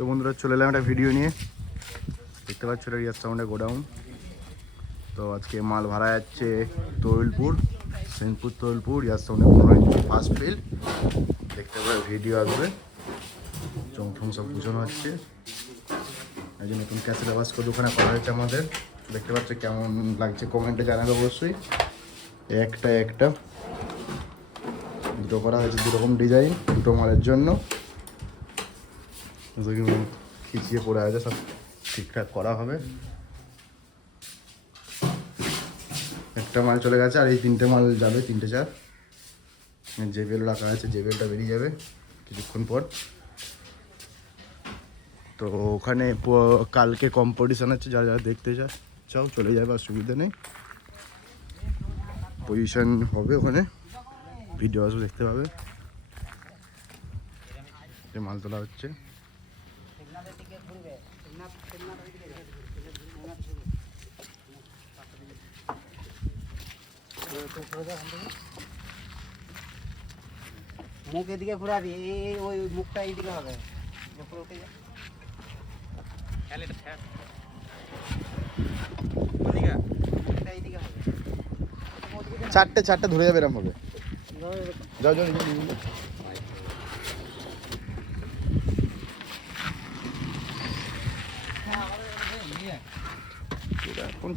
তো বন্ধুরা চলে এলাম একটা ভিডিও নিয়ে। দেখতে পাচ্ছ এটা রিয়াজ সাউন্ডের গোডাউন। তো আজকে মাল ভাড়া যাচ্ছে তৈলপুর, সেনপুর তৈলপুর রিয়াজ সাউন্ডের 15 ইঞ্চি ফার্স্ট ফিল। দেখতে পাবে ভিডিও আসবে, চমঠম সব বুঝানো হচ্ছে। এই যে নতুন ক্যাসেট আবাসকো দোকানে করা হয়েছে আমাদের। দেখতে পাচ্ছ কেমন লাগছে কমেন্টে জানাবে অবশ্যই। একটা দুটো করা হয়েছে, দুরকম ডিজাইন, দুটো মালের জন্য। খিচিয়ে পড়ে আছে, সব ঠিকঠাক করা হবে। একটা মাল চলে গেছে আর এই তিনটে মাল যাবে, তিনটে চার। যে বেল রাখা আছে, যে বেলটা বেরিয়ে যাবে কিছুক্ষণ পর। তো ওখানে কালকে কম্পিটিশান আছে, যারা যারা দেখতে চাও চলে যাবে, অসুবিধা নেই। পজিশন হবে ওখানে, ভিডিও আসবে, দেখতে পাবে। মাল তোলা হচ্ছে। মুখ এদিকে ঘুরাবি, এই ওই মুখটা এইদিকে হবে। চারটে ধরে যাবে এরকম হবে। যাও এখন